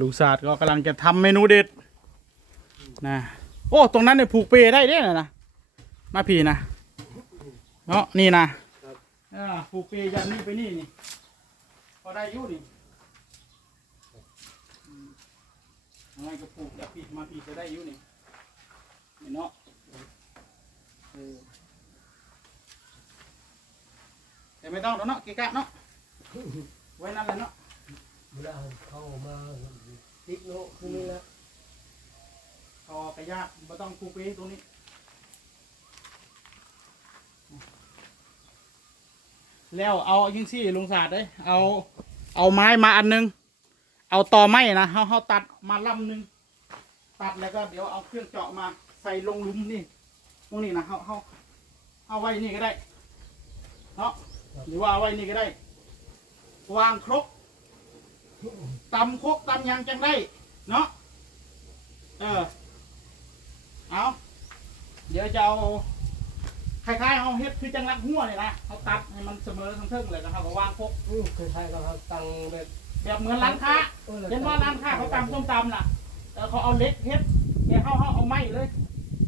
ลุงศาสตร์ก็กำลังจะทำเมนูเด็ดนะโอ้ตรงนั้นเนี่ยผูกเปได้เด้นะนะมาพีนะเนาะนี่นะผูกเปยันนี่ไปนี่นี่พอได้อยู่นี่อะไรก็ผูกจากพีมาพีจะได้อยู่นี่นี่เนาะแต่ไม่ต้องเนาะเกะกะเนาะไว้นั่นแหละเนาะ เวลาเข้ามาติ๊กโนคือนี่ละพอกระยากไม่ต้องปูปีตรงนี้แล้วเอายิงซี่ลุงศาสตร์เลยเอาเอาไม้มาอันหนึง เอาต่อไม้นะเขาเขาตัดมาลำหนึ่งตัดแล้วก็เดี๋ยวเอาเครื่องเจาะมาใส่ลงลุมนี่ตรงนี้นะเขาเขาเอาไว้นี่ก็ได้เนาะหรือว่าเอาไว้นี่ก็ได้ วางครก ตำครกตำหยังจังได้ เนาะเออเอาเดี๋ยวจะเอาคล้ายๆเอาเฮ็ดคือจังรักหัวเลยนะเขาตัดให้มันเสมอทั้งเทิงเลยนะครับก็วางพกอืมคือไทยเราครับตังแบบแบบเหมือนร้านค้าเห็นว่าร้านค้าเขาตำส้มตำน่ะแล้วเขาเอาเล็กเฮ็ดเนี่ยเขาเขาเอาไม้เลย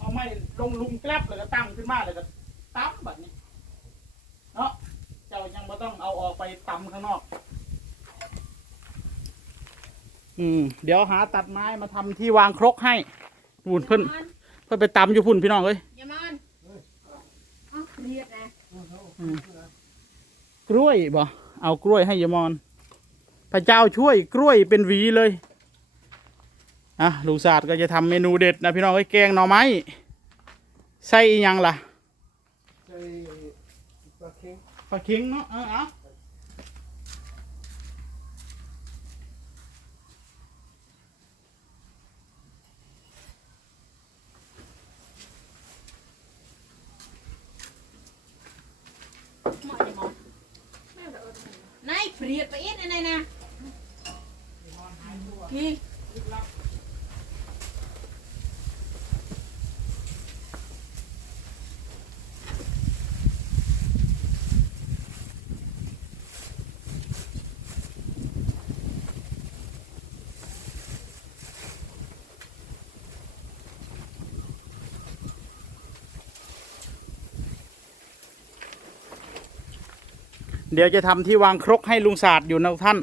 เอาไม้ลงลุมแกลบเลยก็ตั้งขึ้นมาเลยก็ตำแบบนี้เนาะเจ้ายังไม่ต้องเอาออกไปตำข้างนอก อืมเดี๋ยวหาตัดไม้มาทำที่วางครกให้พุ่นเพิ่นเพิ่นไปตำอยู่พุ่นพี่น้องเอ้ยยามอนอ๋อเรียดนะกล้วยบ่เอากล้วยให้ยายมอน พระเจ้าช่วยกล้วยเป็นหวีเลยอะลุงศาสตร์ก็จะทำเมนูเด็ดนะพี่น้องไอ้ยแกงหน่อไม้ใส่อีหยังล่ะใส่ปลาเค็งปลาเค็งเนาะเออเอา เหมาะยามอนนาย เรียดไปเอ็ดอะไรนะพี่ เดี๋ยวจะทำที่วางครกให้ลุงศาสตร์อยู่นะท่าน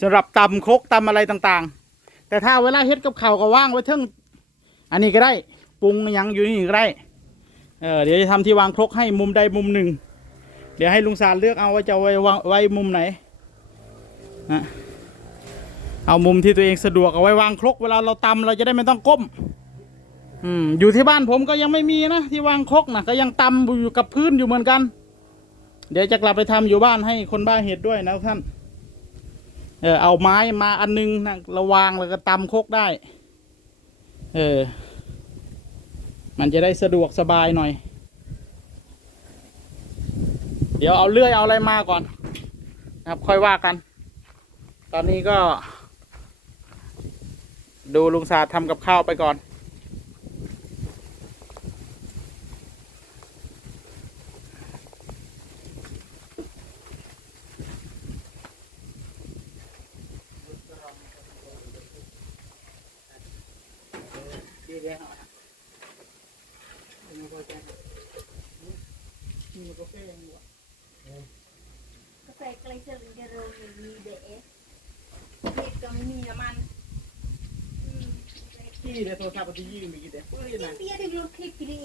สำหรับตำครกตำอะไรต่างๆ แต่ถ้าเวลาเฮ็ดกับข้าวก็ว่างไว้เทิงอันนี้ก็ได้ปรุงยังอยู่นี่ก็ได้เออเดี๋ยวจะทำที่วางครกให้มุมใดมุมหนึ่ง เดี๋ยวให้ลุงศาสตร์เลือกเอาว่าจะไว้วางไว้มุมไหนนะเอามุมที่ตัวเองสะดวกเอาไว้วางครกเวลาเราตำเราจะได้ไม่ต้องก้มอืมอยู่ที่บ้านผมก็ยังไม่มีนะที่วางครกนะก็ยังตำอยู่กับพื้นอยู่เหมือนกัน เดี๋ยวจะกลับไปทำอยู่บ้านให้คนบ้าเห็ดด้วยนะท่าน เออเอาไม้มาอันนึงนะระวางแล้วก็ตำคกได้ เออ มันจะได้สะดวกสบายหน่อย เดี๋ยวเอาเลื่อยเอาอะไรมาก่อน นะครับค่อยว่ากัน ตอนนี้ก็ ดูลุงศาทำกับข้าวไปก่อน เลยฮะนี่ก็แก้นี่ก็แก้ยังอยู่อะกาแฟไกลเชิงจะโรมีเดะเรียดก็ไม่มีน้ำมันอืมที่เดี๋ยวโทรศัพท์ที่ยืมมีกี่เด็กปื้นนะเบียร์ได้รู้คลิปกี่ดี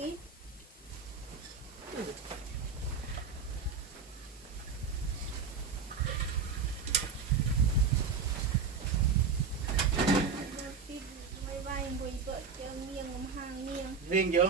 ไม่ไหวบุยเปิดเจอเมียงงมหาง เมี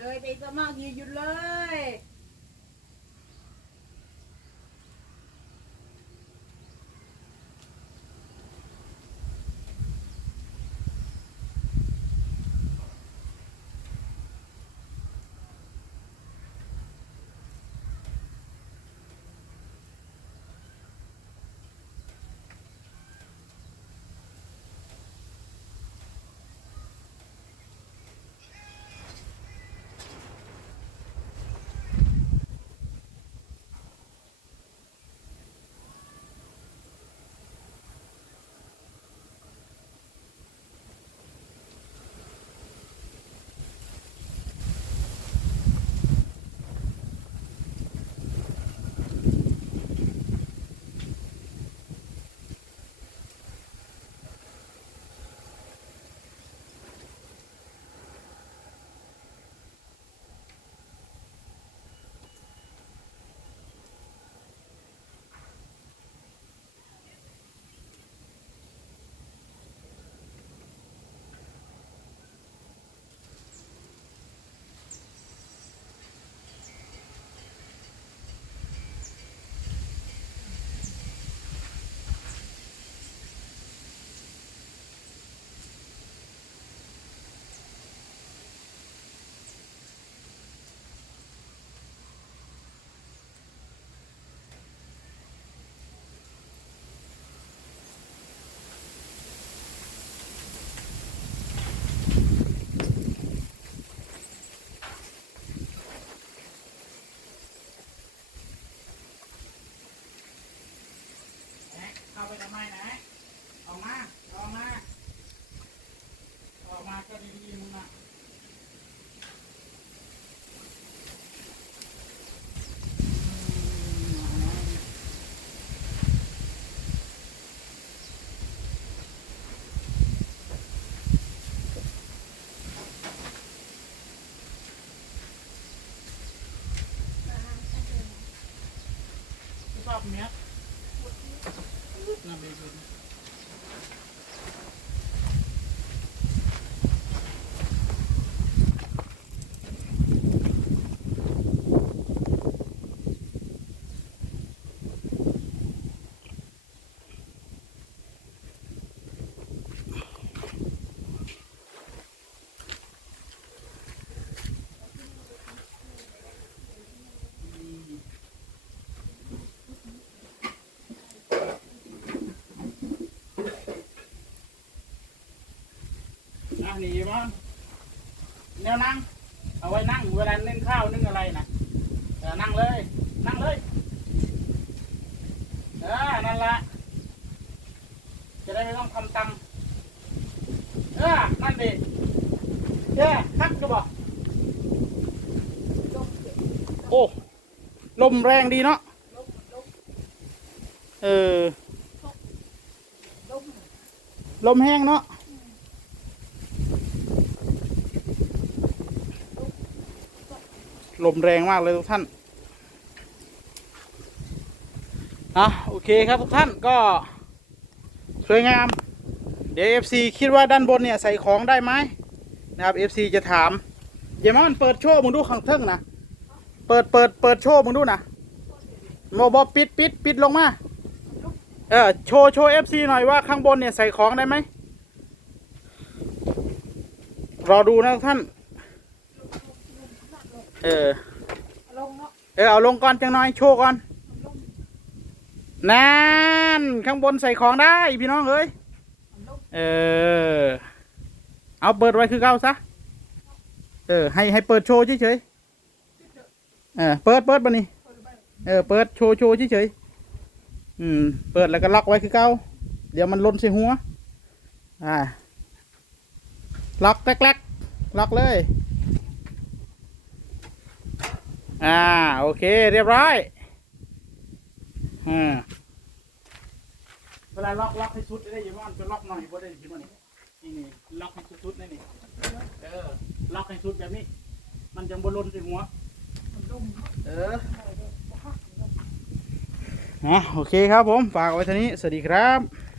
เลยไปสมัครหยุดเลย ชอบเนี้ยน่าเบื่อ อะหนีมั้งแนวนั่ง เอาไว้นั่งเวลานึ่งข้าวนึ่งอะไรนะเออนั่งเลย นั่งเลยเออนั่นละจะได้ไม่ต้องทำตังเออนั่นดิเจ้คักจะบอกโอ้ลมแรงดีเนาะเออลมแห้งเนาะ ลมแรงมากเลยทุกท่านอะโอเคครับทุกท่านก็สวยงาม เดี๋ยว FC คิดว่าด้านบนเนี่ยใส่ของได้ไหมนะครับ FC จะถามเดียมันเปิดโชว์มึงดูข้างเทิงนะเปิดเปิดเปิดโชว์มึงดูนะโมบอปิดปิดปิดลงมาเออโชว์โชว์ FC หน่อยว่าข้างบนเนี่ยใส่ของได้ไหมรอดูนะทุกท่าน เออ ลงเนาะเออเอาลงก่อนจังหน่อยโชว์ก่อนนั่นข้างบนใส่ของได้พี่น้องเอ้ยเออ เอาเปิดไว้คือเก่าซะเออให้ให้เปิดโชว์เฉยๆเออเปิดเปิดบันนี้เออเปิดโชว์โชว์เฉยๆอืม เปิดแล้วก็ล็อกไว้คือเก่าเดี๋ยวมันล่นใส่หัว อ่าล็อกแกลกๆล็อกเลย อ่าโอเค เรียบร้อยอืมเวลาล็อกล็อกให้ชุดได้ยังว่าจะล็อกหน่อยบ่ได้ยินว่านี่นี่นี่ล็อกให้ชุดๆนี่นี่เออล็อกให้ชุดแบบนี้ มันจะบนลนใส่หัวเอออะโอเคครับผม ฝากไว้เท่านี้ สวัสดีครับ